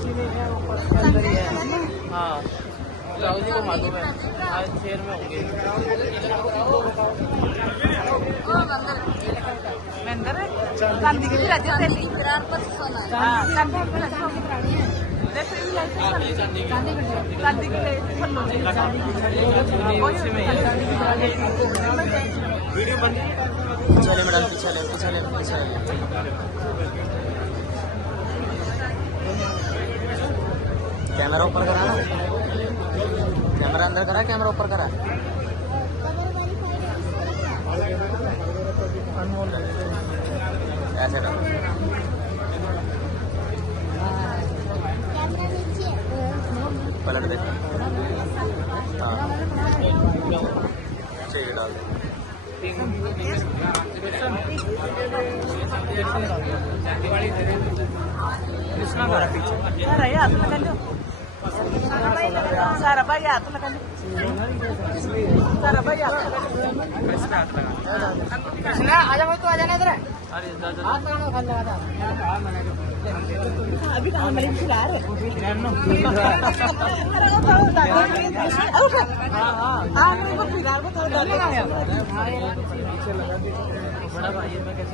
अंदर ही है। हाँ राहुल जी को मालूम है आज शेर में होंगे। अंदर वीडियो बंद चले मैडम पीछे कैमरा ऊपर करा ना, कैमरा अंदर करा, कैमरा ऊपर करा। ऐसे पलट दे। हाँ चाहिए डाल दे। सारा भाई हाथ लगा लो, सारा भाई हाथ लगा लो। आजा भाई, तो आ जाना इधर। अभी कहाँ मरीज खिला रहे? हाँ